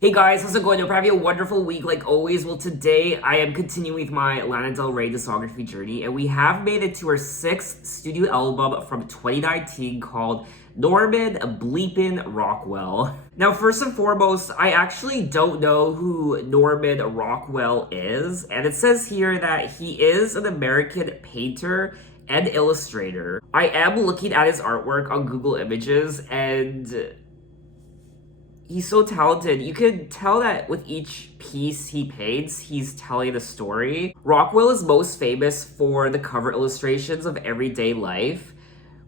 Hey guys, how's it going? Hope you're having a wonderful week like always. Well, today I am continuing with my Lana Del Rey discography journey, and we have made it to her sixth studio album from 2019 called Norman Bleepin' Rockwell. Now, first and foremost, I actually don't know who Norman Rockwell is, and it says here that he is an American painter and illustrator. I am looking at his artwork on Google Images, and he's so talented. You can tell that with each piece he paints, he's telling a story. Rockwell is most famous for the cover illustrations of everyday life,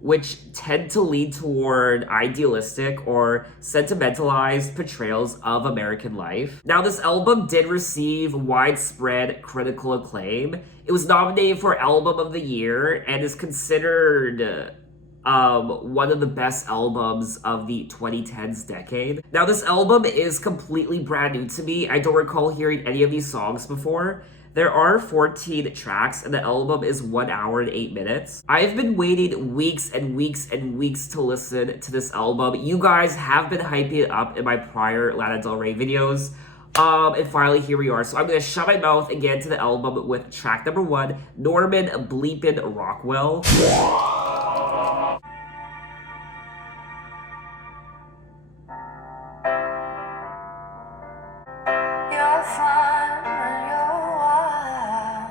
which tend to lead toward idealistic or sentimentalized portrayals of American life. Now, this album did receive widespread critical acclaim. It was nominated for Album of the Year and is considered one of the best albums of the 2010s decade. Now, this album is completely brand new to me. I don't recall hearing any of these songs before. There are 14 tracks, and the album is 1 hour and 8 minutes. I've been waiting weeks and weeks and weeks to listen to this album. You guys have been hyping it up in my prior Lana Del Rey videos. And finally, here we are. So I'm gonna shut my mouth and get into the album with track number 1, Norman Bleepin' Rockwell. You're fine when you're wild,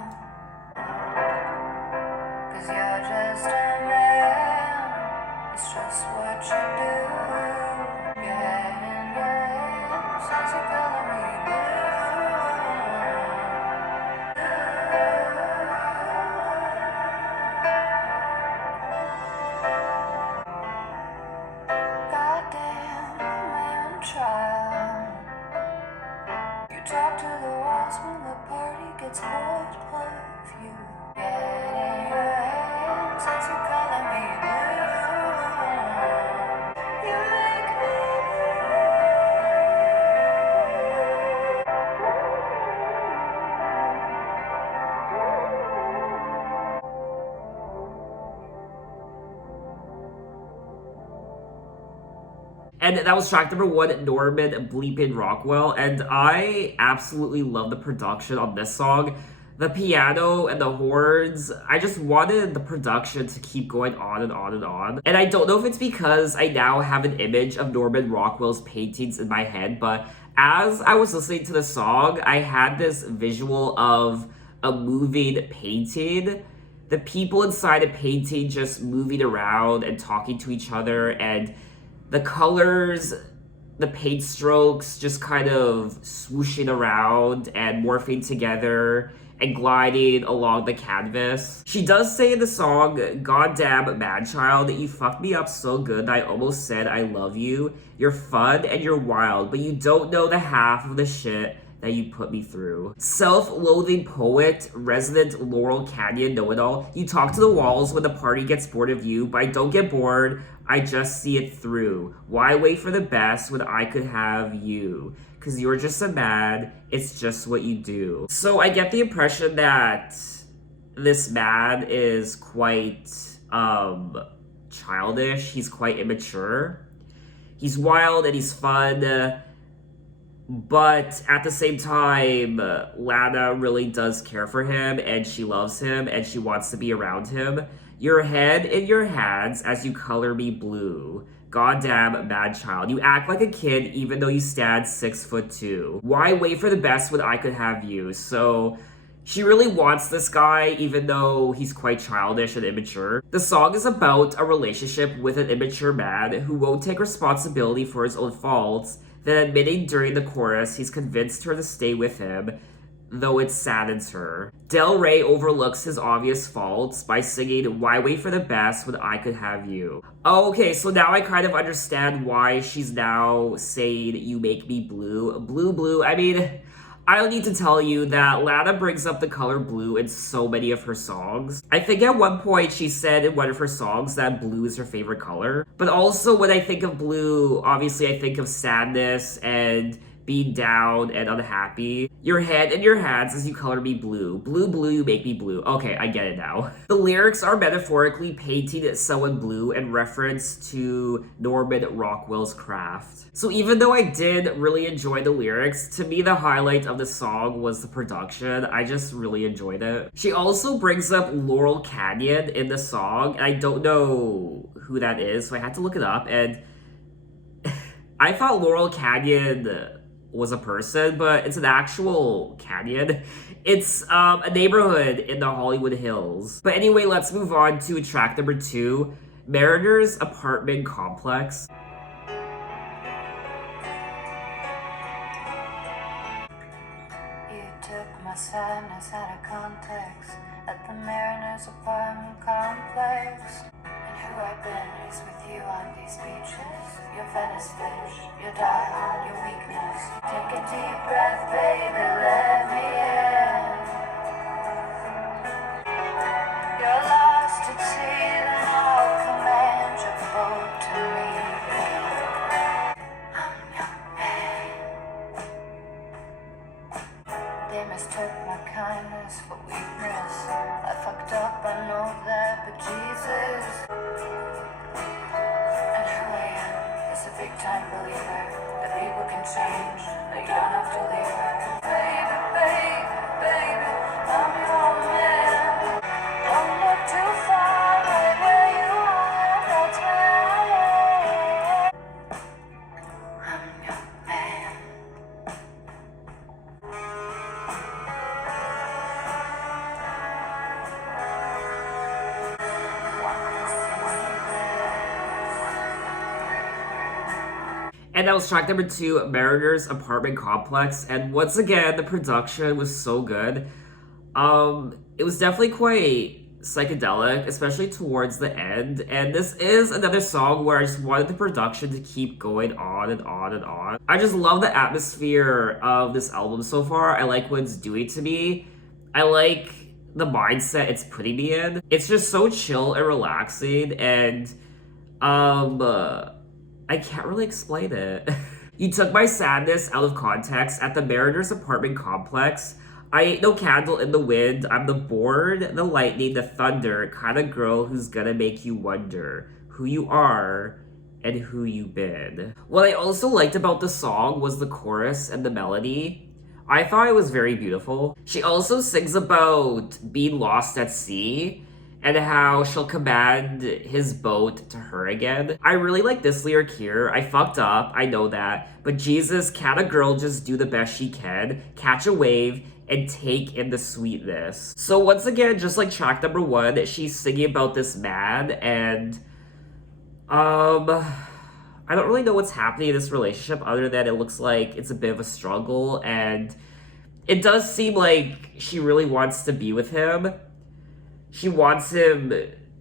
'cause you're just a man. It's just what you do. Your head in your hips, since you're calling me Goddamn, man, child. You talk to the walls when the party gets bored of you. Head in your hands since you're calling me blue. You make me And that was track number 1, Norman Bleepin' Rockwell. And I absolutely love the production on this song. The piano and the horns, I just wanted the production to keep going on and on and on. And I don't know if it's because I now have an image of Norman Rockwell's paintings in my head, but as I was listening to the song, I had this visual of a moving painting. The people inside a painting just moving around and talking to each other, and the colors, the paint strokes just kind of swooshing around and morphing together and gliding along the canvas. She does say in the song, "Goddamn man child, you fucked me up so good that I almost said I love you. You're fun and you're wild, but you don't know the half of the shit that you put me through." Self-loathing poet, resident Laurel Canyon know-it-all. You talk to the walls when the party gets bored of you, but I don't get bored, I just see it through. Why wait for the best when I could have you? 'Cause you're just a man, it's just what you do. So I get the impression that this man is quite, childish. He's quite immature. He's wild and he's fun. But at the same time, Lana really does care for him, and she loves him, and she wants to be around him. Your head in your hands as you color me blue. Goddamn mad child. You act like a kid even though you stand 6'2". Why wait for the best when I could have you? So she really wants this guy even though he's quite childish and immature. The song is about a relationship with an immature man who won't take responsibility for his own faults, then admitting during the chorus he's convinced her to stay with him, though it saddens her. Del Rey overlooks his obvious faults by singing, "Why wait for the best when I could have you?" Oh, okay, so now I kind of understand why she's now saying, "You make me blue." Blue, blue, I mean, I don't need to tell you that Lana brings up the color blue in so many of her songs. I think at one point she said in one of her songs that blue is her favorite color. But also when I think of blue, obviously I think of sadness and being down and unhappy. Your head in your hands as you color me blue. Blue, blue, you make me blue. Okay, I get it now. The lyrics are metaphorically painting someone blue in reference to Norman Rockwell's craft. So even though I did really enjoy the lyrics, to me the highlight of the song was the production. I just really enjoyed it. She also brings up Laurel Canyon in the song, and I don't know who that is, so I had to look it up, and I thought Laurel Canyon was a person, but it's an actual canyon. It's a neighborhood in the Hollywood Hills. But anyway, let's move on to track number 2, Mariner's Apartment Complex. You took my sadness out of context at the Mariner's Apartment Complex. And who I've been is with you on these beaches. Your Venice fish, your die on your weakness. Take a deep breath, baby, let me in. You're lost at sea, then I'll command your boat to me. I'm your man. They mistook my kindness for weakness. I fucked up, I know that, but Jesus. And who I am is a big time believer that people can change, that you don't have to leave her. Baby, baby, baby, I'm your man. Don't look too far, right where you are, that's where I am. I'm your man. And that was track number 2, Mariner's Apartment Complex. And once again, the production was so good. It was definitely quite psychedelic, especially towards the end. And this is another song where I just wanted the production to keep going on and on and on. I just love the atmosphere of this album so far. I like what it's doing to me. I like the mindset it's putting me in. It's just so chill and relaxing, and I can't really explain it. You took my sadness out of context at the Mariner's Apartment Complex. I ain't no candle in the wind. I'm the board, the lightning, the thunder kind of girl who's gonna make you wonder who you are and who you been. What I also liked about the song was the chorus and the melody. I thought it was very beautiful. She also sings about being lost at sea and how she'll command his boat to her again. I really like this lyric here. I fucked up, I know that, but Jesus, can't a girl just do the best she can, catch a wave, and take in the sweetness? So once again, just like track number 1, she's singing about this man, and I don't really know what's happening in this relationship other than it looks like it's a bit of a struggle, and it does seem like she really wants to be with him. She wants him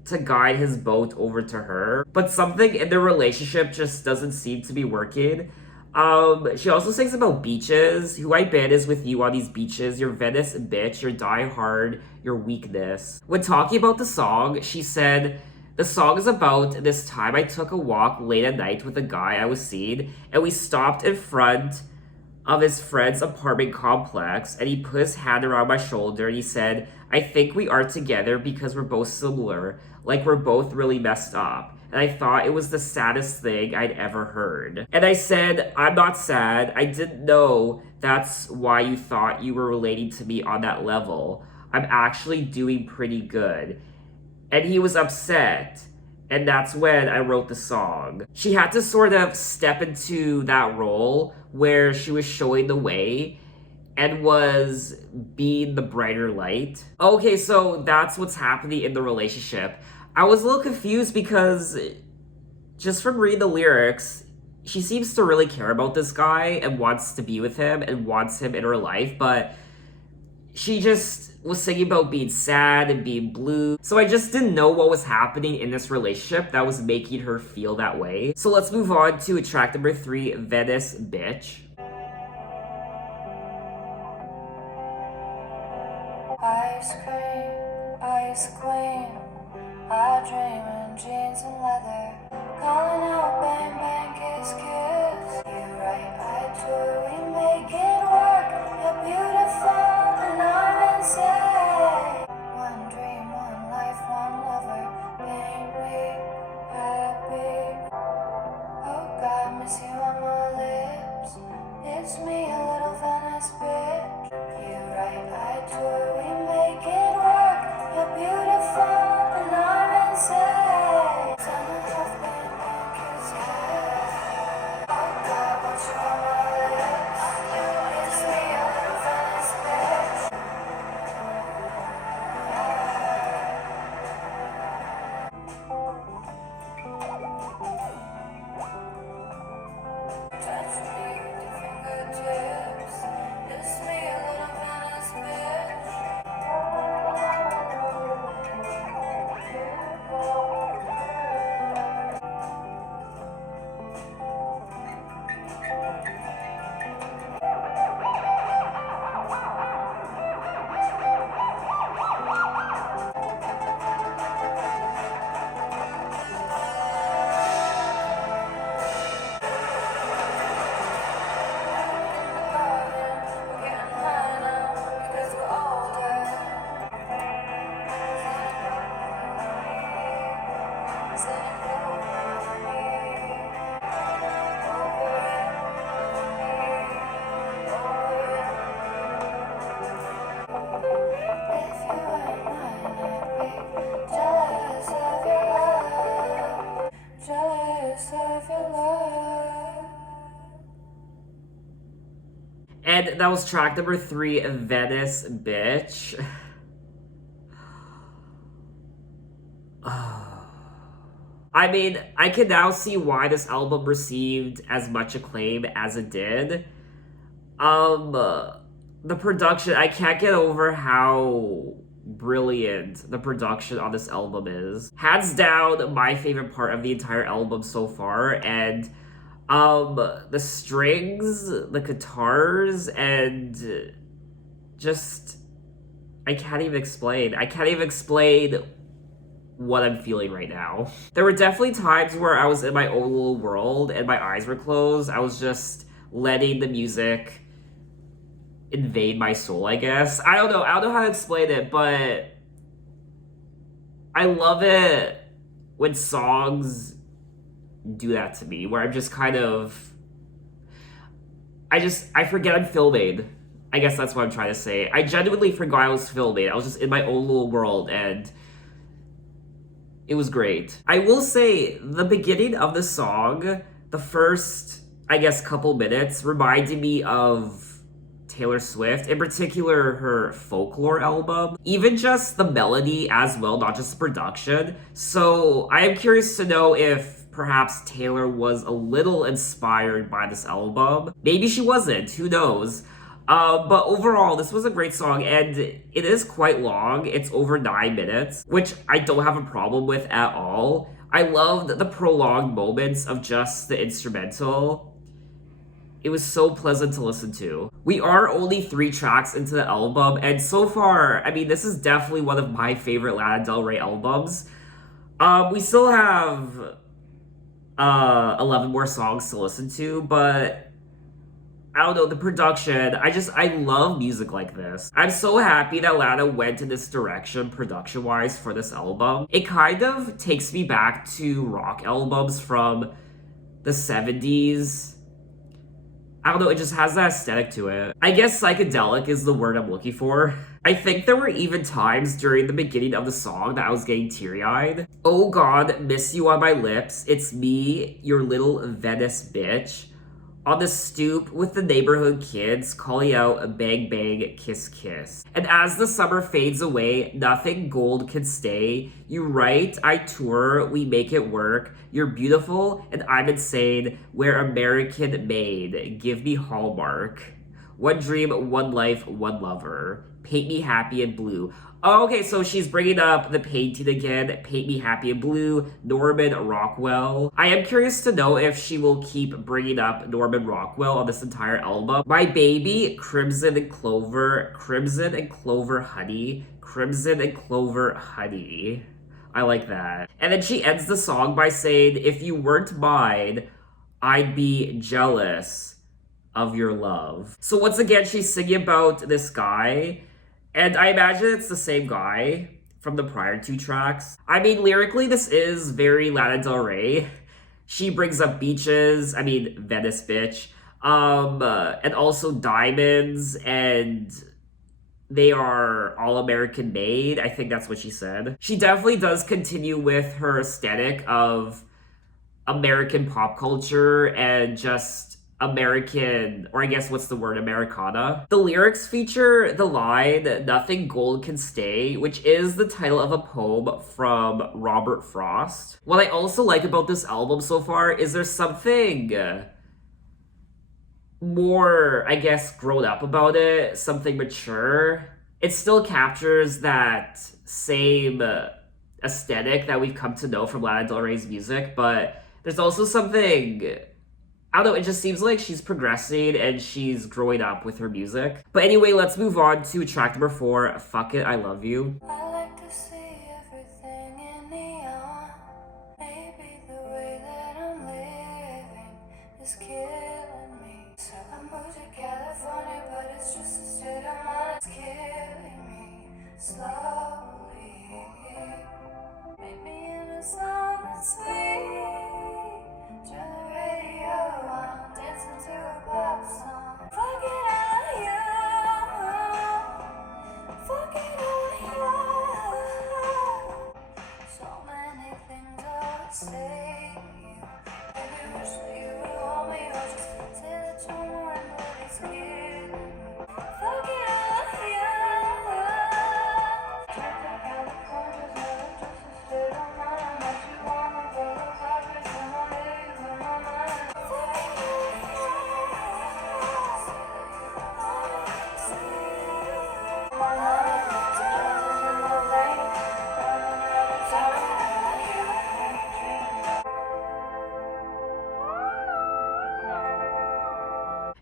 to guide his boat over to her, but something in their relationship just doesn't seem to be working. She also sings about beaches. Who I been is with you on these beaches. Your Venice bitch, your die hard, your weakness. When talking about the song, she said, the song is about this time I took a walk late at night with a guy I was seeing, and we stopped in front of his friend's apartment complex, and he put his hand around my shoulder and he said, I think we are together because we're both similar, like we're both really messed up. And I thought it was the saddest thing I'd ever heard. And I said, I'm not sad. I didn't know that's why you thought you were relating to me on that level. I'm actually doing pretty good. And he was upset. And that's when I wrote the song. She had to sort of step into that role where she was showing the way and was being the brighter light. Okay, so that's what's happening in the relationship. I was a little confused because just from reading the lyrics, she seems to really care about this guy and wants to be with him and wants him in her life, but she just was singing about being sad and being blue. So I just didn't know what was happening in this relationship that was making her feel that way. So let's move on to track number 3, Venice Bitch. Ice cream, I dream in jeans and leather, calling out bang bang kiss kiss. You right, I totally made Venice bitch. You right, I tour, we make it work. You're beautiful and I'm insane. Summer have been and kiss me. Oh God, what you on my lips? It's me, a little Venice bitch. Touch me with your fingertips. It's me, a little Venice bitch. We're getting high now because we're older. Sitting over me, over If you were mine, I'd be jealous of your love, jealous of your love. And that was track number 3, Venice Bitch. I mean, I can now see why this album received as much acclaim as it did. The production, I can't get over how brilliant the production on this album is. Hands down, my favorite part of the entire album so far, and the strings, the guitars, and just I can't even explain what I'm feeling right now. There were definitely times where I was in my own little world and my eyes were closed. I was just letting the music invade my soul, I guess. I don't know how to explain it, but I love it when songs do that to me, where I'm just kind of I forget I'm filming. I guess that's what I'm trying to say. I genuinely forgot I was filming. I was just in my own little world, and it was great. I will say, the beginning of the song, the first, I guess, couple minutes, reminded me of Taylor Swift, in particular her Folklore album. Even just the melody as well, not just the production. So I am curious to know if perhaps Taylor was a little inspired by this album. Maybe she wasn't, who knows? But overall, this was a great song, and it is quite long. It's over 9 minutes, which I don't have a problem with at all. I loved the prolonged moments of just the instrumental. It was so pleasant to listen to. We are only 3 tracks into the album, and so far, I mean, this is definitely one of my favorite Lana Del Rey albums. We still have 11 more songs to listen to, but I don't know, the production, I love music like this. I'm so happy that Lana went in this direction production-wise for this album. It kind of takes me back to rock albums from the 70s. I don't know, it just has that aesthetic to it. I guess psychedelic is the word I'm looking for. I think there were even times during the beginning of the song that I was getting teary-eyed. Oh God, miss you on my lips. It's me, your little Venice bitch. On the stoop with the neighborhood kids, calling out a bang bang kiss kiss. And as the summer fades away, nothing gold can stay. You write, I tour, we make it work. You're beautiful and I'm insane. We're American made. Give me Hallmark. One dream, one life, one lover. Paint me happy and blue. Oh, okay, so she's bringing up the painting again. Paint me happy and blue. Norman Rockwell. I am curious to know if she will keep bringing up Norman Rockwell on this entire album. My baby, Crimson and Clover. Crimson and Clover honey. Crimson and Clover honey. I like that. And then she ends the song by saying, if you weren't mine, I'd be jealous of your love. So once again, she's singing about this guy. And I imagine it's the same guy from the prior 2 tracks. I mean, lyrically, this is very Lana Del Rey. She brings up beaches, Venice bitch, And also Diamonds, and they are all American made. I think that's what she said. She definitely does continue with her aesthetic of American pop culture and just American, or I guess what's the word, Americana. The lyrics feature the line, "Nothing gold can stay," which is the title of a poem from Robert Frost. What I also like about this album so far is there's something more, I guess, grown up about it, something mature. It still captures that same aesthetic that we've come to know from Lana Del Rey's music, but there's also something, I don't know, it just seems like she's progressing and she's growing up with her music. But anyway, let's move on to track number 4, Fuck It, I Love You. I like to see everything in neon. Maybe the way that I'm living is killing me. So I moved to California, but it's just a state of mind. It's killing me slowly. Maybe in a song that's sweet. Turn the radio on, dancing to a pop song. Fuck it, I love you. Fuck it, I love you. So many things I would say to you. Maybe wish that you would hold me or just say that you're mine, but it's killing me. Fuck it, I love you. Drop the California's never just a state of mind. Unless you wanna go to Paris and I'll leave you in my mind. Fuck it, I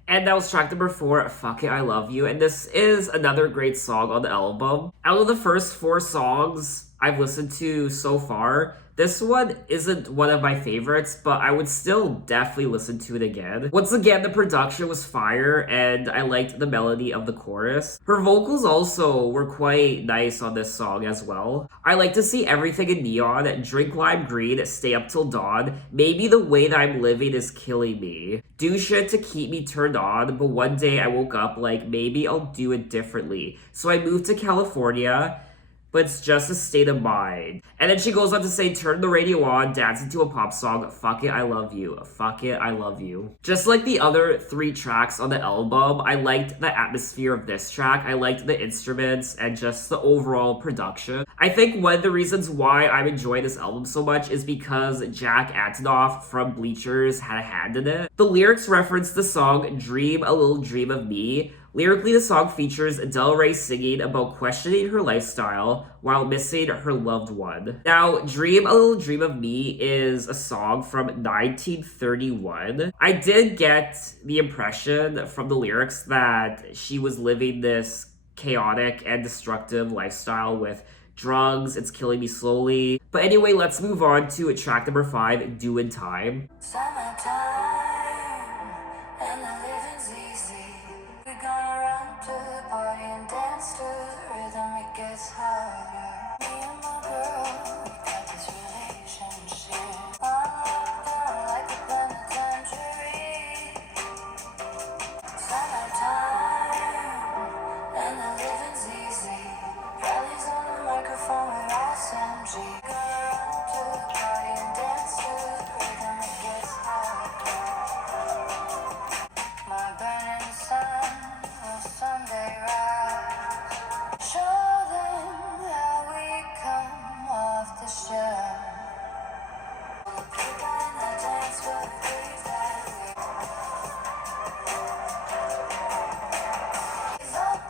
And that was track number 4, Fuck It, I Love You. And this is another great song on the album. Out of the first 4 songs I've listened to so far, this one isn't one of my favorites, but I would still definitely listen to it again. Once again, the production was fire, and I liked the melody of the chorus. Her vocals also were quite nice on this song as well. I like to see everything in neon, drink lime green, stay up till dawn. Maybe the way that I'm living is killing me. Do shit to keep me turned on, but one day I woke up like, maybe I'll do it differently. So I moved to California, but it's just a state of mind. And then she goes on to say, turn the radio on, dance into a pop song, fuck it, I love you, fuck it, I love you. Just like the other 3 tracks on the album, I liked the atmosphere of this track, I liked the instruments, and just the overall production. I think one of the reasons why I'm enjoying this album so much is because Jack Antonoff from Bleachers had a hand in it. The lyrics reference the song Dream a Little Dream of Me. Lyrically, the song features Del Rey singing about questioning her lifestyle while missing her loved one. Now, Dream a Little Dream of Me is a song from 1931. I did get the impression from the lyrics that she was living this chaotic and destructive lifestyle with drugs, it's killing me slowly. But anyway, let's move on to track number 5, Doin' Time. summertime and the living's easy. We're gonna run to the party and dance to the rhythm. It gets harder. Me and my girl, we got this relationship. I'm locked down like a penitentiary. Summertime and the living's easy. Rallies on the microphone with SMG. Gonna run to the party and dance to the rhythm. It gets harder. My burning sun will someday rise. Show them how we come off the shelf. People in the dance will agree that we love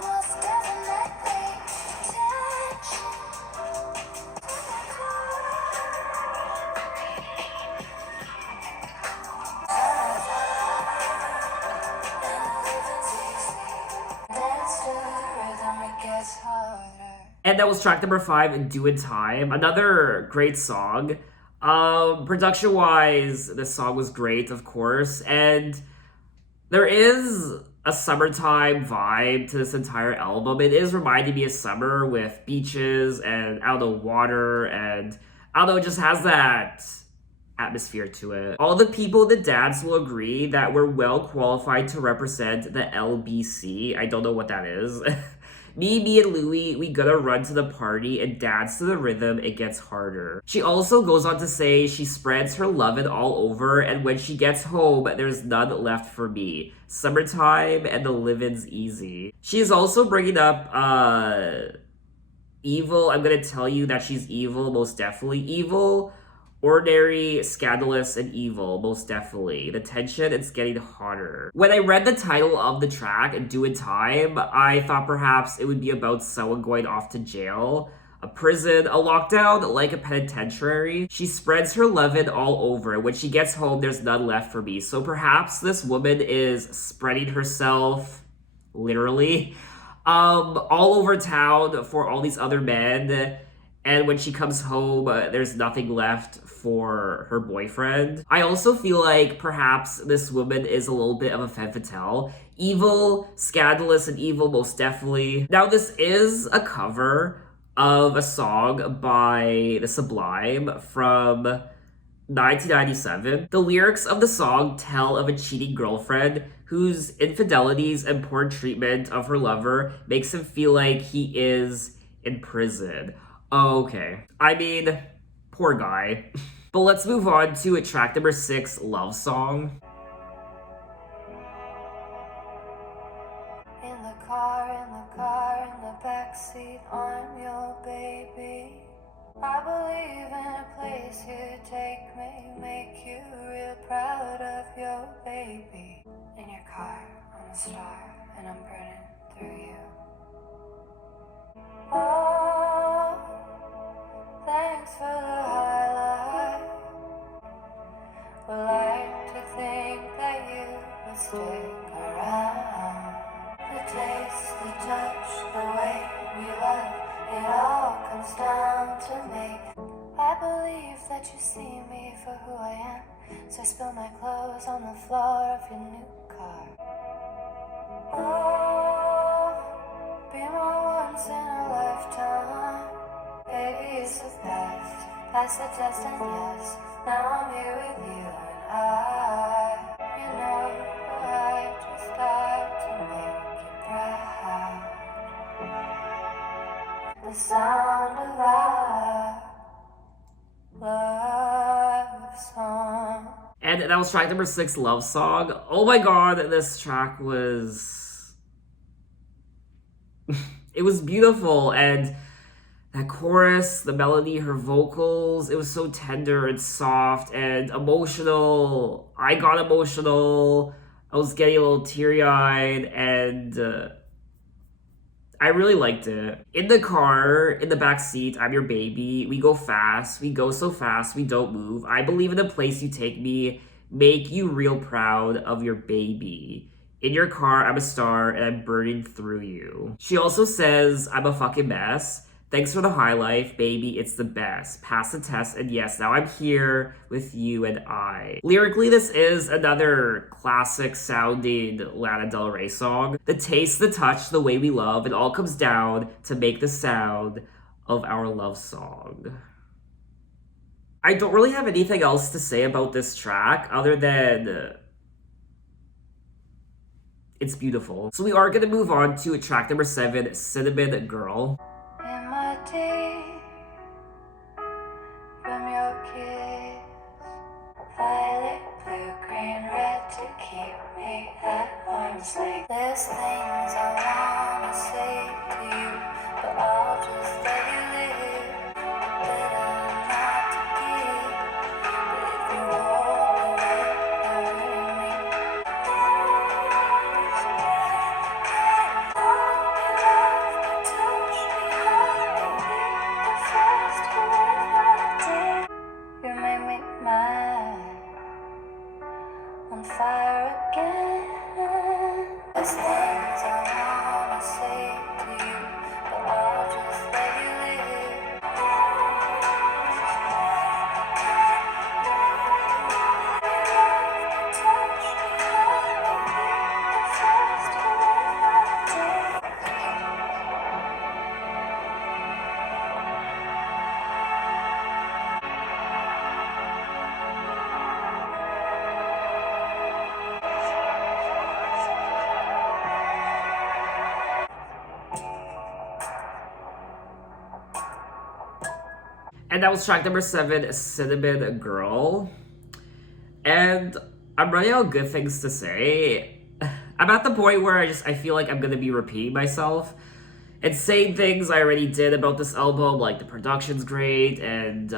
most definitely touch. Dance to the rhythm, it gets harder. And that was track number 5, Doin' Time. Another great song. Production-wise, this song was great, of course. And there is a summertime vibe to this entire album. It is reminding me of summer with beaches and, I don't know, water. And, I don't know, it just has that atmosphere to it. All the people in the dance will agree that we're well qualified to represent the LBC. I don't know what that is. Me and Louie, we gonna run to the party and dance to the rhythm, it gets harder. She also goes on to say she spreads her lovin' all over, and when she gets home, there's none left for me. Summertime and the livin's easy. She is also bringing up, evil. I'm gonna tell you that she's evil, most definitely. Evil, ordinary, scandalous, and evil, most definitely. The tension, it's getting hotter. When I read the title of the track, Do in Time, I thought perhaps it would be about someone going off to jail, a prison, a lockdown, like a penitentiary. She spreads her lovin' all over. When she gets home, there's none left for me. So perhaps this woman is spreading herself, literally, all over town for all these other men. And when she comes home, there's nothing left for her boyfriend. I also feel like perhaps this woman is a little bit of a femme fatale. Evil, scandalous, and evil, most definitely. Now, this is a cover of a song by The Sublime from 1997. The lyrics of the song tell of a cheating girlfriend whose infidelities and poor treatment of her lover makes him feel like he is in prison. Okay. I mean, poor guy. But let's move on to track number 6, Love Song. In the backseat, I'm your baby. I believe in a place you take me, make you real proud of your baby. In your car, I'm a star, and I'm burning through you. Oh, thanks for the highlight. Would like to think that you would stick around. The taste, the touch, the way we love, it all comes down to me. I believe that you see me for who I am, so I spill my clothes on the floor of your new car. Oh, be my once in a lifetime. Baby, it's the best. Pass the test and yes, now I'm here with you and I. You know, I just got to make you proud. The sound of our love song. And that was track number 6, Love Song. Oh my god, this track was... it was beautiful, and that chorus, the melody, her vocals, it was so tender and soft and emotional. I got emotional. I was getting a little teary-eyed, and I really liked it. In the car, in the back seat, I'm your baby. We go fast. We go so fast, we don't move. I believe in the place you take me. Make you real proud of your baby. In your car, I'm a star, and I'm burning through you. She also says, I'm a fucking mess. Thanks for the high life, baby, it's the best. Pass the test, and yes, now I'm here with you and I. Lyrically, this is another classic sounding Lana Del Rey song. The taste, the touch, the way we love, it all comes down to make the sound of our love song. I don't really have anything else to say about this track other than it's beautiful. So we are gonna move on to track number 7, Cinnamon Girl. In my tea, from your kiss, violet, blue, green, red to keep me at arm's length. There's things I wanna say to you, but I'll just let you live. Better not to give, but if you hold me, you're hurting me. You make me mad, on fire again. There's things I And that was track number 7, Cinnamon Girl. And I'm running out of good things to say. I'm at the point where I feel like I'm gonna be repeating myself and saying things I already did about this album, like the production's great, and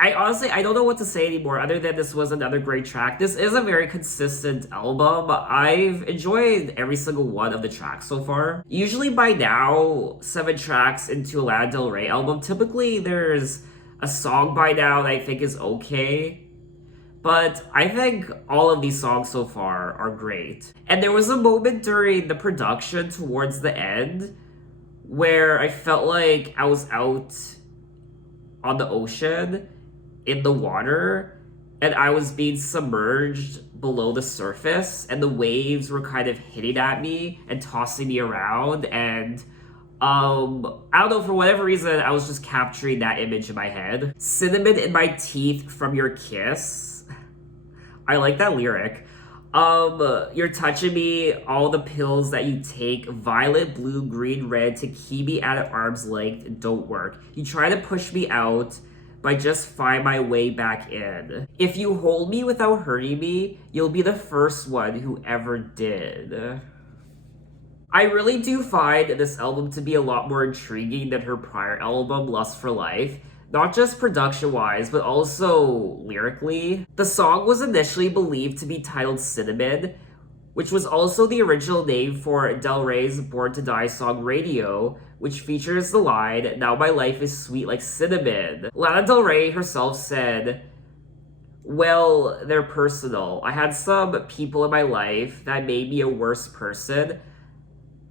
I don't know what to say anymore other than this was another great track. This is a very consistent album. I've enjoyed every single one of the tracks so far. Usually by now, 7 tracks into a Lana Del Rey album, typically there's a song by now that I think is okay. But I think all of these songs so far are great. And there was a moment during the production towards the end where I felt like I was out on the ocean in the water and I was being submerged below the surface and the waves were kind of hitting at me and tossing me around, and I don't know, for whatever reason I was just capturing that image in my head. Cinnamon in my teeth from your kiss. I like that lyric. You're touching me, all the pills that you take, violet, blue, green, red, to keep me at arm's length don't work. You try to push me out, but I just find my way back in. If you hold me without hurting me, you'll be the first one who ever did. I really do find this album to be a lot more intriguing than her prior album, Lust for Life. Not just production-wise, but also lyrically. The song was initially believed to be titled Cinnamon, which was also the original name for Del Rey's Born to Die song Radio, which features the line, "Now my life is sweet like cinnamon." Lana Del Rey herself said, "Well, they're personal. I had some people in my life that made me a worse person.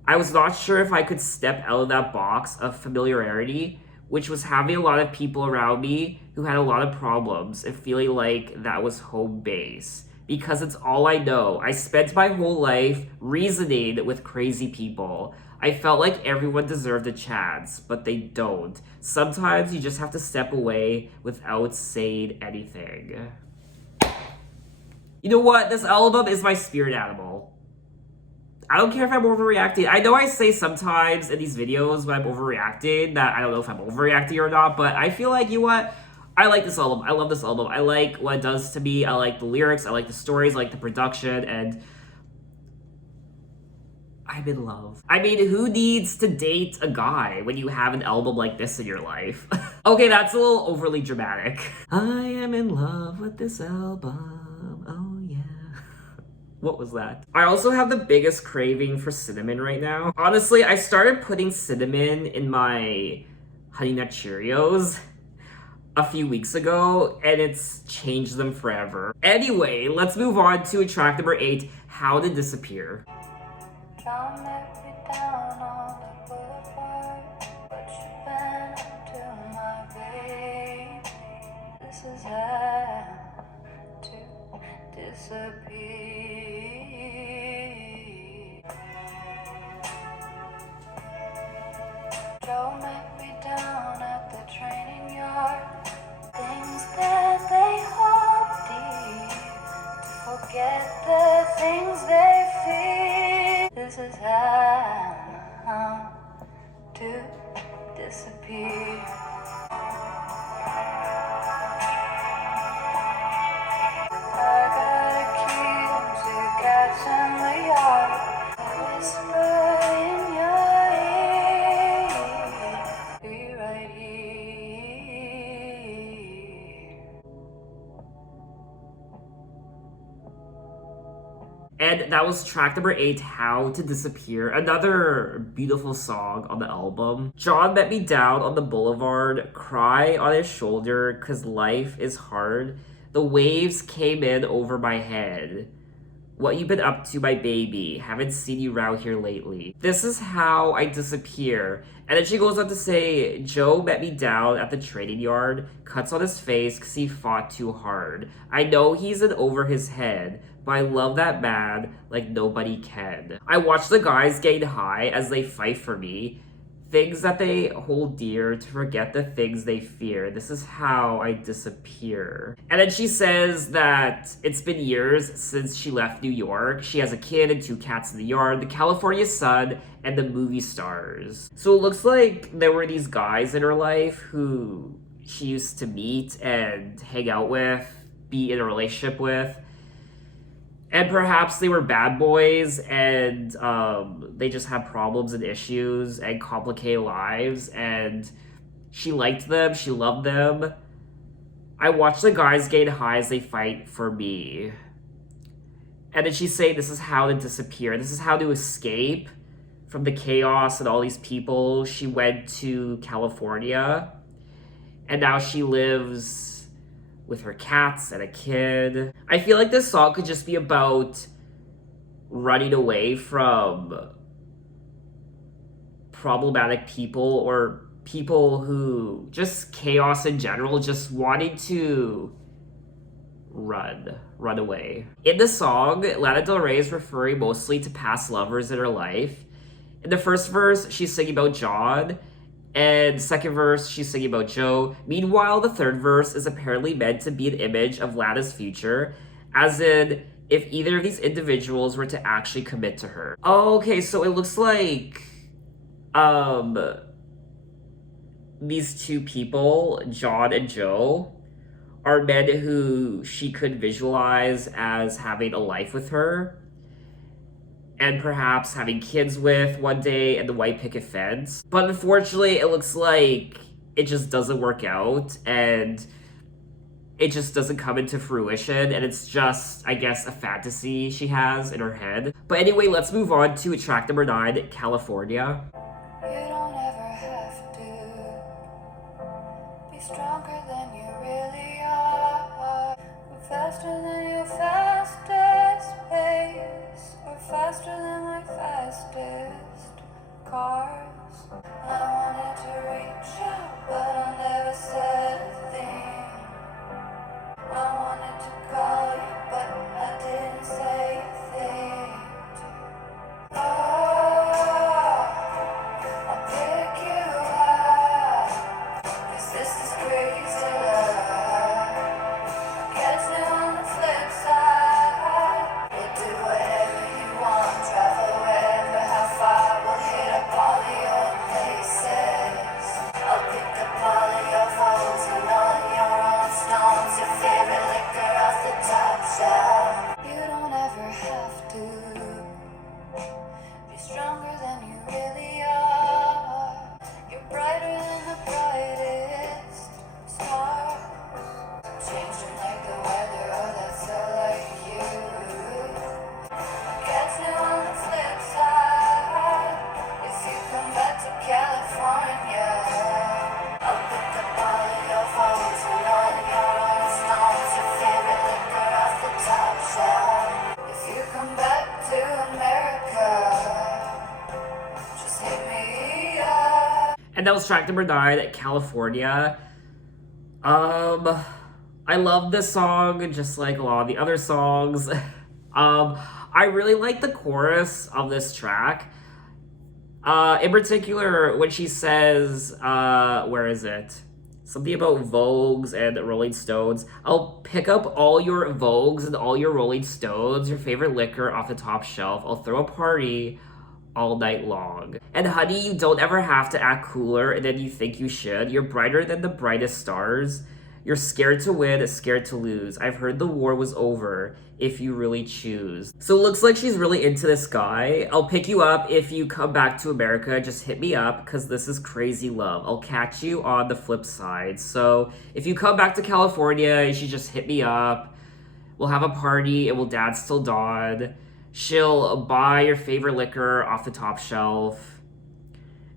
I was not sure if I could step out of that box of familiarity, which was having a lot of people around me who had a lot of problems and feeling like that was home base. Because it's all I know. I spent my whole life reasoning with crazy people. I felt like everyone deserved a chance, but they don't. Sometimes you just have to step away without saying anything." You know what? This album is my spirit animal. I don't care if I'm overreacting. I know I say sometimes in these videos when I'm overreacting that I don't know if I'm overreacting or not, but I feel like, you know what? I like this album. I love this album. I like what it does to me. I like the lyrics. I like the stories. I like the production. And I'm in love. I mean, who needs to date a guy when you have an album like this in your life? Okay, that's a little overly dramatic. I am in love with this album. Oh yeah. What was that? I also have the biggest craving for cinnamon right now. Honestly, I started putting cinnamon in my Honey Nut Cheerios a few weeks ago, and it's changed them forever. Anyway, let's move on to track number 8, How to Disappear. John met me down on the boulevard, but you've been to my baby. This is how to disappear. Joe met me down at the training yard. Things that they hold deep, to forget the things they fear. This is how to disappear. I got a key to cats in the yard. Whisper in your ear, be right here. And that was track number 8, How to Disappear, another beautiful song on the album. John met me down on the boulevard, cry on his shoulder, 'cause life is hard. The waves came in over my head. What you been up to, my baby? Haven't seen you round here lately. This is how I disappear. And then she goes on to say, Joe met me down at the trading yard, cuts on his face 'cause he fought too hard. I know he's in over his head, but I love that man like nobody can. I watch the guys getting high as they fight for me. things that they hold dear, to forget the things they fear. This is how I disappear. And then she says that it's been years since she left New York. She has a kid and 2 cats in the yard, the California sun, and the movie stars. So it looks like there were these guys in her life who she used to meet and hang out with, be in a relationship with. And perhaps they were bad boys and they just had problems and issues and complicated lives. And she liked them. She loved them. I watch the guys get high as they fight for me. And then she's saying this is how to disappear. This is how to escape from the chaos and all these people. She went to California. And now she lives with her cats and a kid. I feel like this song could just be about running away from problematic people or people who just chaos in general, just wanting to run away. In the song, Lana Del Rey is referring mostly to past lovers in her life. In the first verse, she's singing about John, and second verse, she's singing about Joe. Meanwhile, the third verse is apparently meant to be an image of Lana's future, as in, if either of these individuals were to actually commit to her. Oh, okay, so it looks like, these 2 people, John and Joe, are men who she could visualize as having a life with her, and perhaps having kids with one day and the white picket fence. But unfortunately, it looks like it just doesn't work out and it just doesn't come into fruition, and it's just, I guess, a fantasy she has in her head. But anyway, let's move on to track number 9, California. You don't ever have to be stronger than you really are. We're faster than your fastest pace. We're faster than my fastest cars. I wanted to reach out, but I never said a thing. I wanted to call you, but I didn't say a thing. Oh, I'll pick you up, 'cause this is crazy love. Catch me on the flip side. We'll do whatever you want, travel wherever, how far. We'll hit up all the old places. I'll pick up all of your photos and all your own stones. Your favorite liquor off the top shelf. You don't ever have to be stronger than you really are. You're brighter than the brightest stars. Changing like the weather, oh that's so like you. Catch me on the flip side. If you come back to California, I'll pick up all of your photos and all your own stones. Your favorite liquor off the top shelf. If you come back to America, just hit me up. And that was track number 9, California. I love this song, just like a lot of the other songs. I really like the chorus of this track. In particular, when she says, where is it? Something about Vogues and Rolling Stones. I'll pick up all your Vogues and all your Rolling Stones, your favorite liquor off the top shelf. I'll throw a party all night long. And honey, you don't ever have to act cooler than you think you should. You're brighter than the brightest stars. You're scared to win, scared to lose. I've heard the war was over if you really choose. So it looks like she's really into this guy. I'll pick you up if you come back to America. Just hit me up because this is crazy love. I'll catch you on the flip side. So if you come back to California, you should just hit me up. We'll have a party. It will dance till dawn. She'll buy your favorite liquor off the top shelf.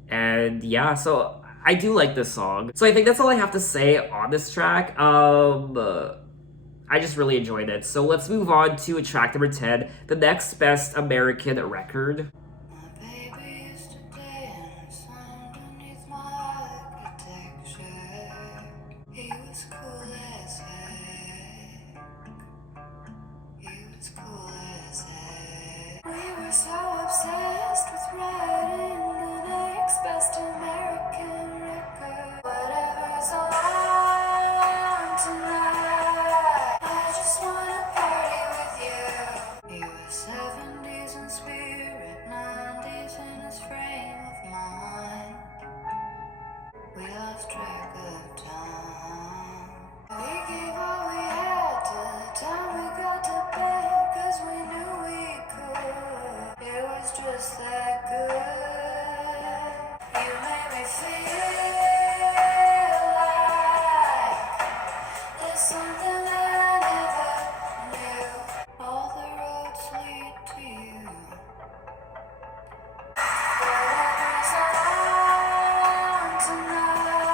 And yeah, so I do like this song. So I think that's all I have to say on this track. I just really enjoyed it. So let's move on to track number 10, the next best American record. My baby used to dance underneath my architecture. He was cool as heck. He was cool as heck. We were so obsessed with writing the next best American lost track of time. We gave all we had till the time we got to bed, 'cause we knew we could. It was just that good. You made me feel like there's something that I never knew. All the roads lead to you. Whatever's on tonight,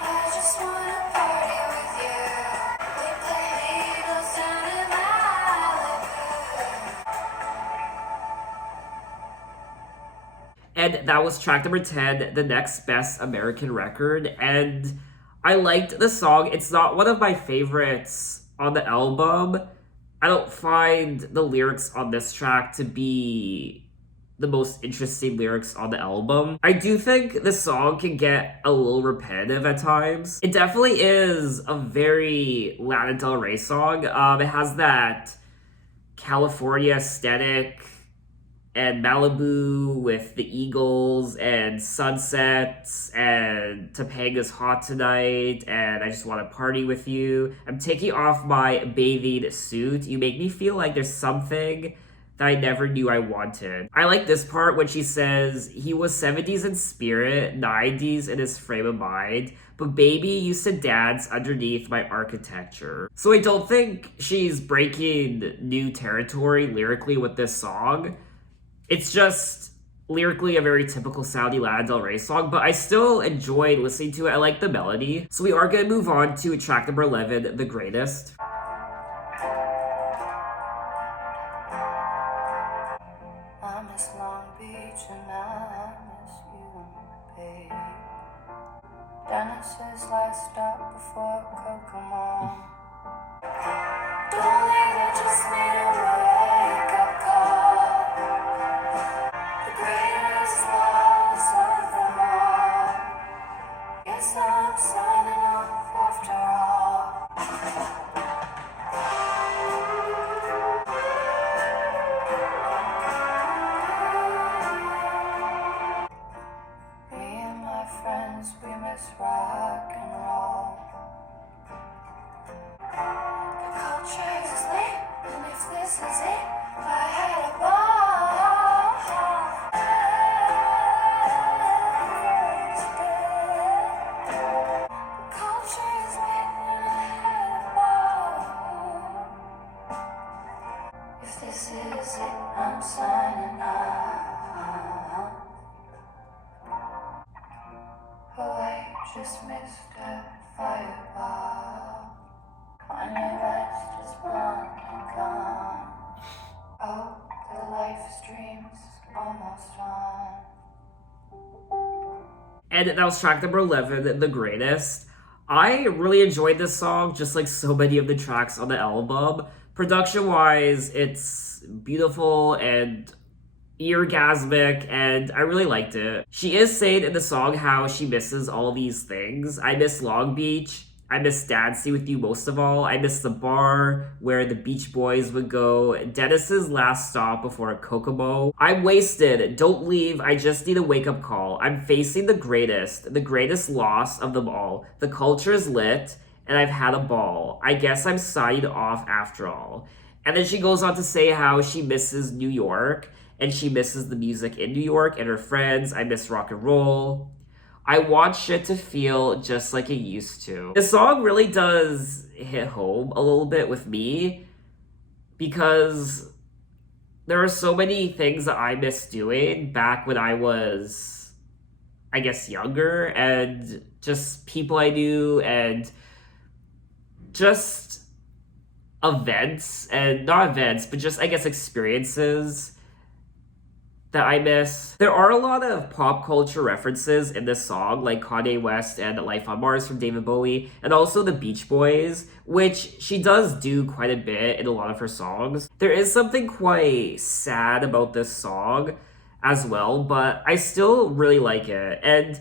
I just wanna party with you. We play the Eagles down in Malibu. And that was track number 10, The Next Best American Record. And I liked the song. It's not one of my favorites on the album. I don't find the lyrics on this track to be the most interesting lyrics on the album. I do think the song can get a little repetitive at times. It definitely is a very Lana Del Rey song. It has that California aesthetic and Malibu with the Eagles and sunsets and Topanga's hot tonight and I just want to party with you. I'm taking off my bathing suit. You make me feel like there's something that I never knew I wanted. I like this part when she says, he was 70s in spirit, 90s in his frame of mind, but baby used to dance underneath my architecture. So I don't think she's breaking new territory lyrically with this song. It's just lyrically a very typical sounding Lana Del Rey song, but I still enjoyed listening to it. I like the melody. So we are going to move on to track number 11, The Greatest. I miss Long Beach and I miss you, babe. Dennis's last stop before Kokomo. Don't leave, I just made a wake-up call. The greatest loss of them all. Guess I'm signing off after all. Me and my friends, we miss rock and roll. The culture is lit, and if this is it, I had a ball. The culture is lit, and I had a ball. If this is it, I'm signing out. Oh, I just missed a fireball. Kanye West is blonde and gone. Oh, the live stream's almost on. And that was track number 11, The Greatest. I really enjoyed this song, just like so many of the tracks on the album. Production-wise, it's beautiful and eargasmic, and I really liked it. She is saying in the song how she misses all these things. I miss Long Beach. I miss dancing with you most of all. I miss the bar where the Beach Boys would go. Dennis's last stop before Kokomo. I'm wasted. Don't leave. I just need a wake-up call. I'm facing the greatest loss of them all. The culture is lit, and I've had a ball. I guess I'm signing off after all. And then she goes on to say how she misses New York, and she misses the music in New York and her friends. I miss rock and roll. I want shit to feel just like it used to. This song really does hit home a little bit with me because there are so many things that I miss doing back when I was, I guess, younger, and just people I knew and just events, and not events, but just, I guess, experiences that I miss. There are a lot of pop culture references in this song, like Kanye West and Life on Mars from David Bowie, and also the Beach Boys, which she does do quite a bit in a lot of her songs. There is something quite sad about this song as well, but I still really like it. And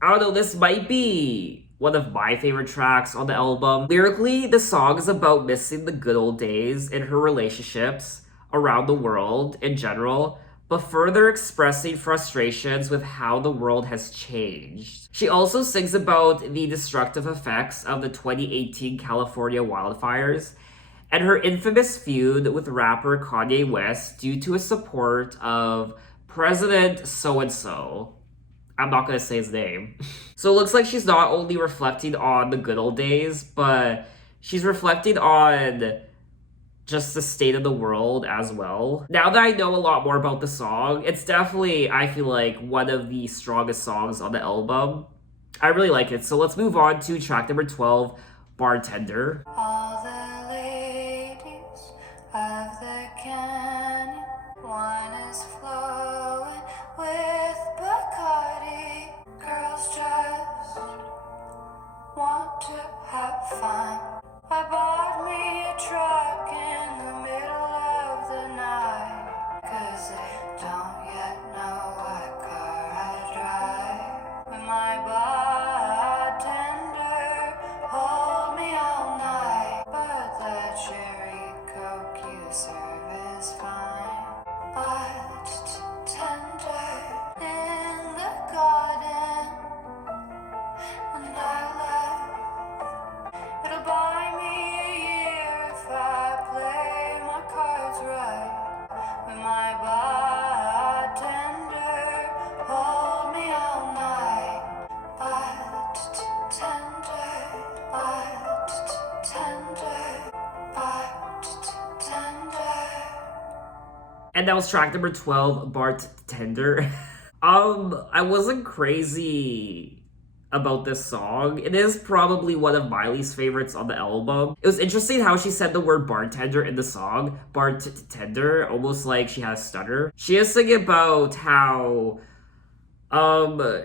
I don't know, this might be one of my favorite tracks on the album. Lyrically, the song is about missing the good old days in her relationships around the world in general, but further expressing frustrations with how the world has changed. She also sings about the destructive effects of the 2018 California wildfires and her infamous feud with rapper Kanye West due to his support of President so-and-so. I'm not gonna say his name. So it looks like she's not only reflecting on the good old days, but she's reflecting on just the state of the world as well. Now that I know a lot more about the song, it's definitely, I feel like, one of the strongest songs on the album. I really like it. So let's move on to track number 12, Bartender. All the ladies of the canyon, wine is flowing with Bacardi. Girls just want to have fun. I bought me a truck in the middle of the night, 'cause they don't yet know what car I drive. With my bartender, hold me all night, but the cherry coke you serve is fine. Bartender in the garden, and I love. It'll buy me a year if I play my cards right. With my bartender, hold me all night. Bartender, bartender, bartender. And that was track number 12, Bartender. I wasn't crazy about this song. It is probably one of Miley's favorites on the album. It was interesting how she said the word bartender in the song. Bartender, almost like she has a stutter. She is singing about how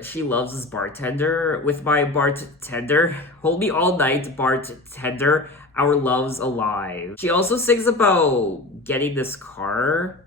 she loves this bartender. With my bartender, hold me all night, bartender, our love's alive. She also sings about getting this car.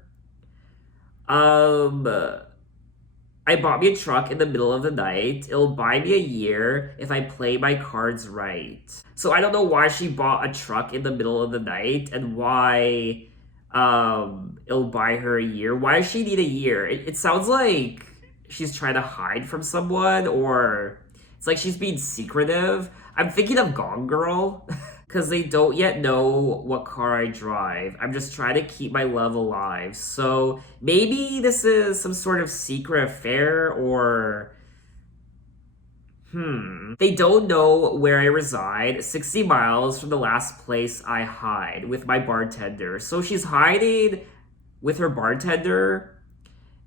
I bought me a truck in the middle of the night. It'll buy me a year if I play my cards right. So I don't know why she bought a truck in the middle of the night and why it'll buy her a year. Why does she need a year? It sounds like she's trying to hide from someone, or it's like she's being secretive. I'm thinking of Gone Girl. Because they don't yet know what car I drive. I'm just trying to keep my love alive. So maybe this is some sort of secret affair, or they don't know where I reside, 60 miles from the last place I hide with my bartender. So she's hiding with her bartender,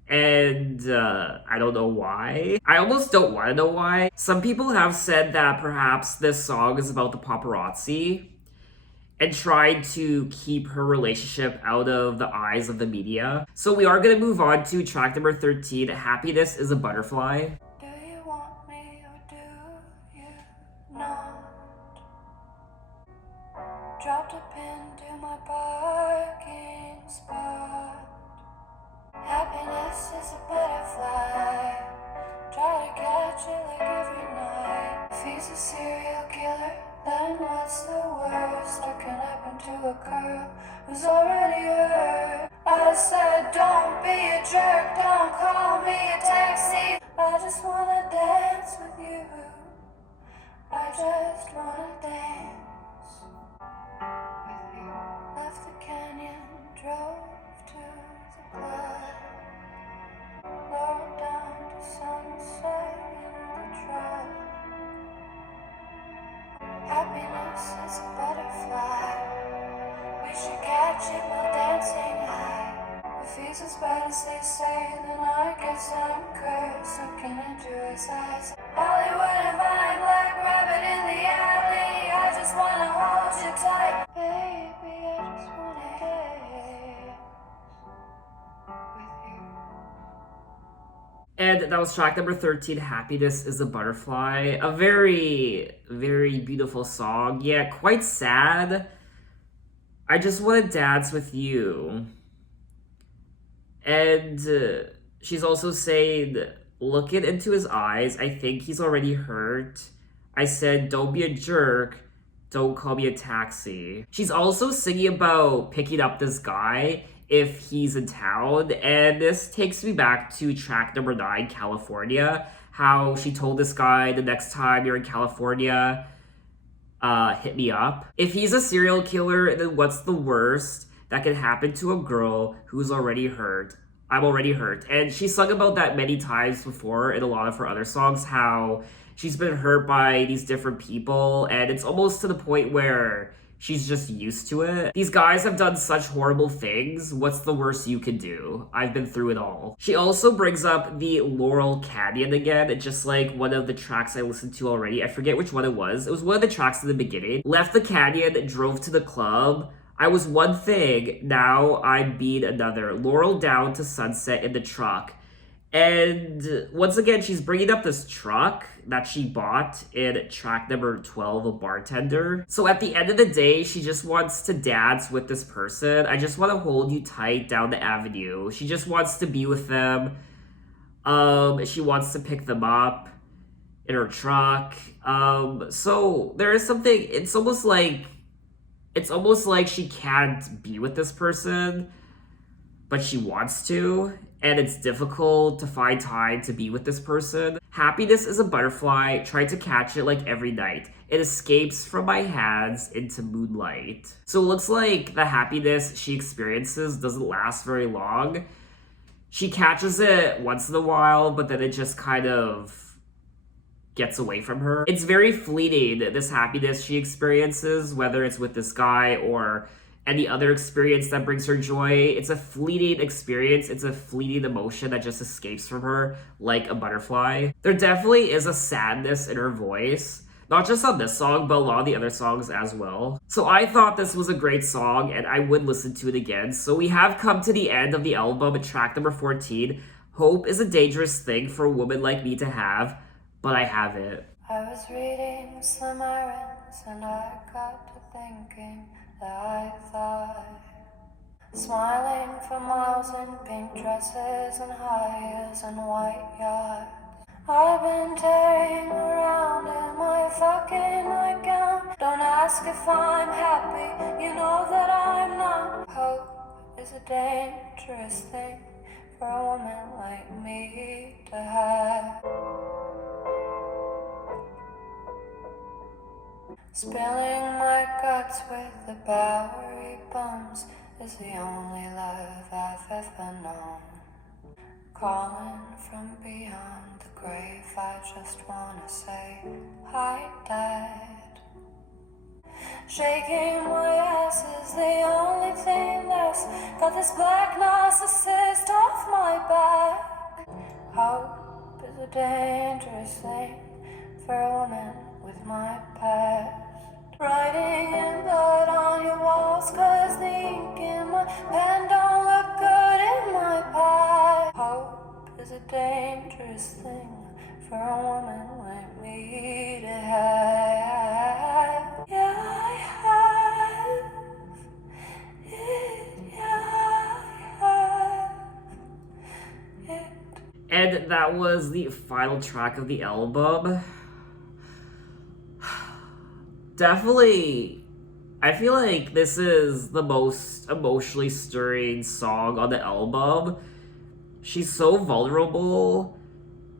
and I don't know why. I almost don't want to know why. Some people have said that perhaps this song is about the paparazzi and tried to keep her relationship out of the eyes of the media. So we are going to move on to track number 13, Happiness is a Butterfly. Do you want me or do you not? Dropped a pin to my parking spot. Happiness is a butterfly. Try to catch it like every night. If he's a serial killer, then what's the worst that can happen to a girl who's already hurt? I said, don't be a jerk, don't call me a taxi. I just wanna dance with you. I just wanna dance with you. Left the canyon, drove to the club. Lowered down to sunset in the truck. Happiness is a butterfly. We should catch it while dancing high. If he's as bad as they say, then I guess I'm cursed. Looking into his eyes. Hollywood and Vine, black rabbit in the alley. I just wanna hold you tight. Baby, I just wanna dance with you. And that was track number 13, Happiness is a Butterfly. A very, very beautiful song. Yeah, quite sad. I just want to dance with you. And she's also saying, looking into his eyes, I think he's already hurt. I said, don't be a jerk. Don't call me a taxi. She's also singing about picking up this guy if he's in town. And this takes me back to track number 9, California. How she told this guy, the next time you're in California, hit me up. If he's a serial killer, then what's the worst that can happen to a girl who's already hurt? I'm already hurt. And she sung about that many times before in a lot of her other songs, how she's been hurt by these different people, and it's almost to the point where she's just used to it. These guys have done such horrible things. What's the worst you could do? I've been through it all. She also brings up the Laurel Canyon again, just like one of the tracks I listened to already. I forget which one it was. It was one of the tracks in the beginning. Left the canyon, drove to the club. I was one thing, now I'm being another. Laurel down to Sunset in the truck. And once again, she's bringing up this truck that she bought in track number 12, a bartender. So at the end of the day, she just wants to dance with this person. I just want to hold you tight down the avenue. She just wants to be with them. She wants to pick them up in her truck. So there is something, it's almost like she can't be with this person, but she wants to, and it's difficult to find time to be with this person. Happiness is a butterfly, try to catch it like every night. It escapes from my hands into moonlight. So it looks like the happiness she experiences doesn't last very long. She catches it once in a while, but then it just kind of gets away from her. It's very fleeting, this happiness she experiences, whether it's with this guy or any other experience that brings her joy. It's a fleeting experience. It's a fleeting emotion that just escapes from her like a butterfly. There definitely is a sadness in her voice, not just on this song, but a lot of the other songs as well. So I thought this was a great song, and I would listen to it again. So we have come to the end of the album at track number 14. Hope is a dangerous thing for a woman like me to have, but I have it. I was reading some errands and I got to thinking that I thought, smiling for miles in pink dresses and high heels and white yachts. I've been tearing around in my fucking nightgown. Don't ask if I'm happy, you know that I'm not. Hope is a dangerous thing for a woman like me to have. Spilling my guts with the Bowery bums is the only love I've ever known. Calling from beyond the grave, I just wanna say hi, Dad. Shaking my ass is the only thing that's got this black narcissist off my back. Hope is a dangerous thing for a woman with my past. Writing in blood on your walls, 'cause the ink in my pen don't look good in my pie. Hope is a dangerous thing for a woman like me to have. Yeah, I have it. Yeah, I have it. And that was the final track of the album. Definitely, I feel like this is the most emotionally stirring song on the album. She's so vulnerable,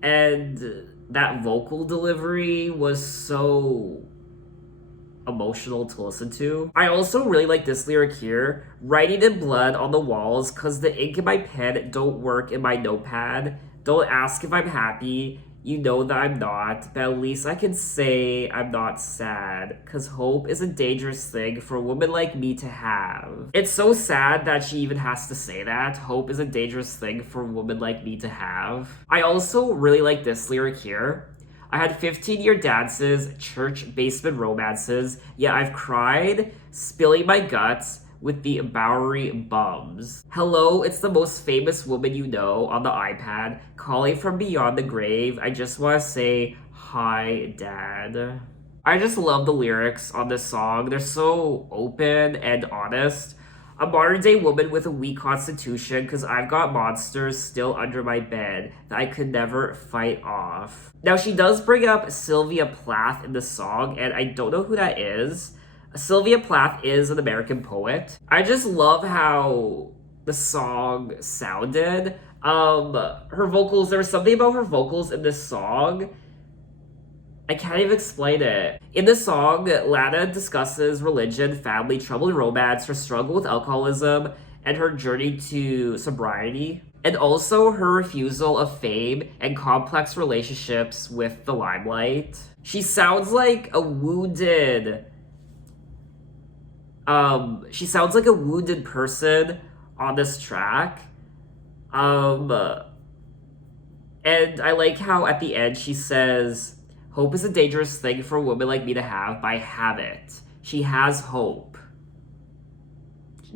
and that vocal delivery was so emotional to listen to. I also really like this lyric here. Writing in blood on the walls, 'cause the ink in my pen don't work in my notepad. Don't ask if I'm happy. You know that I'm not, but at least I can say I'm not sad, 'cause hope is a dangerous thing for a woman like me to have. It's so sad that she even has to say that. Hope is a dangerous thing for a woman like me to have. I also really like this lyric here. I had 15-year dances, church basement romances, yet I've cried, spilling my guts with the Bowery bums. Hello, it's the most famous woman you know on the iPad, calling from beyond the grave. I just want to say, hi, Dad. I just love the lyrics on this song. They're so open and honest. A modern day woman with a weak constitution, because I've got monsters still under my bed that I could never fight off. Now, she does bring up Sylvia Plath in the song, and I don't know who that is. Sylvia Plath is an American poet. I just love how the song sounded. Her vocals, there was something about her vocals in this song. I can't even explain it. In the song, Lana discusses religion, family, trouble, and romance, her struggle with alcoholism, and her journey to sobriety, and also her refusal of fame and complex relationships with the limelight. She sounds like a wounded person on this track. And I like how at the end she says, "Hope is a dangerous thing for a woman like me to have, but I have it." She has hope.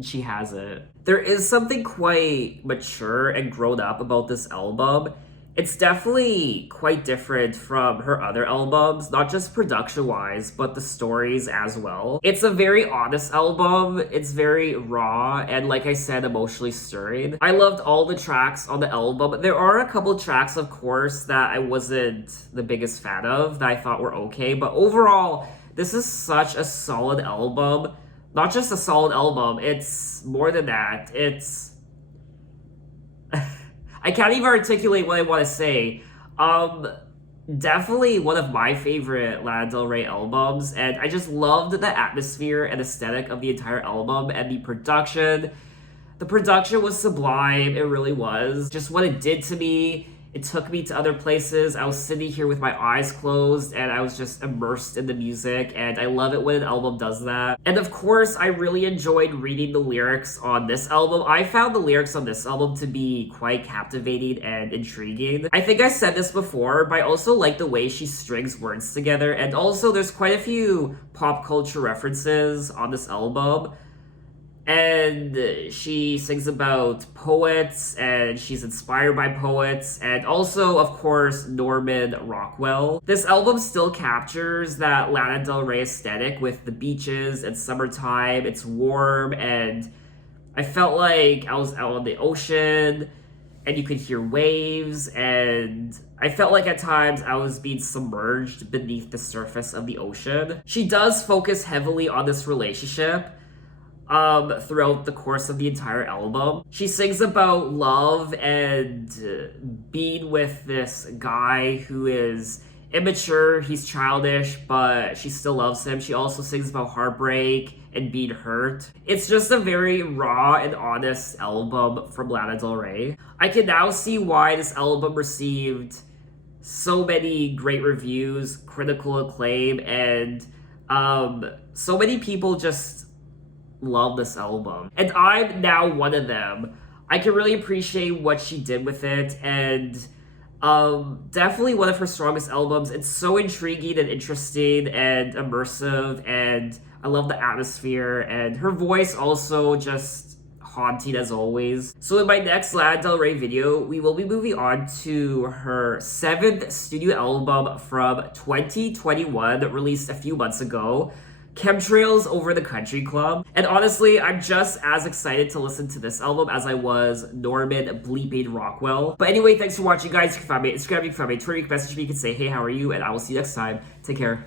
She has it. There is something quite mature and grown up about this album. It's definitely quite different from her other albums, not just production-wise, but the stories as well. It's a very honest album. It's very raw and, like I said, emotionally stirring. I loved all the tracks on the album. There are a couple tracks, of course, that I wasn't the biggest fan of, that I thought were okay, but overall, this is such a solid album. Not just a solid album, it's more than that. It's... I can't even articulate what I want to say. Definitely one of my favorite Lana Del Rey albums, and I just loved the atmosphere and aesthetic of the entire album and the production. The production was sublime, it really was. Just what it did to me, it took me to other places. I was sitting here with my eyes closed and I was just immersed in the music, and I love it when an album does that. And of course, I really enjoyed reading the lyrics on this album. I found the lyrics on this album to be quite captivating and intriguing. I think I said this before, but I also like the way she strings words together, and also there's quite a few pop culture references on this album. And she sings about poets, and she's inspired by poets, and also, of course, Norman Rockwell. This album still captures that Lana Del Rey aesthetic with the beaches and summertime. It's warm, and I felt like I was out on the ocean, and you could hear waves, and I felt like at times I was being submerged beneath the surface of the ocean. She does focus heavily on this relationship throughout the course of the entire album. She sings about love and being with this guy who is immature, he's childish, but she still loves him. She also sings about heartbreak and being hurt. It's just a very raw and honest album from Lana Del Rey. I can now see why this album received so many great reviews, critical acclaim, and so many people just love this album. And I'm now one of them. I can really appreciate what she did with it, and definitely one of her strongest albums. It's so intriguing and interesting and immersive, and I love the atmosphere, and her voice also just haunting as always. So in my next Lana Del Rey video, we will be moving on to her 7th studio album from 2021, released a few months ago, Chemtrails Over the Country Club. And honestly, I'm just as excited to listen to this album as I was Norman bleeping Rockwell. But anyway, thanks for watching, guys. You can find me on Instagram, you can find me on Twitter, you can message me, you can say, hey, how are you? And I will see you next time. Take care.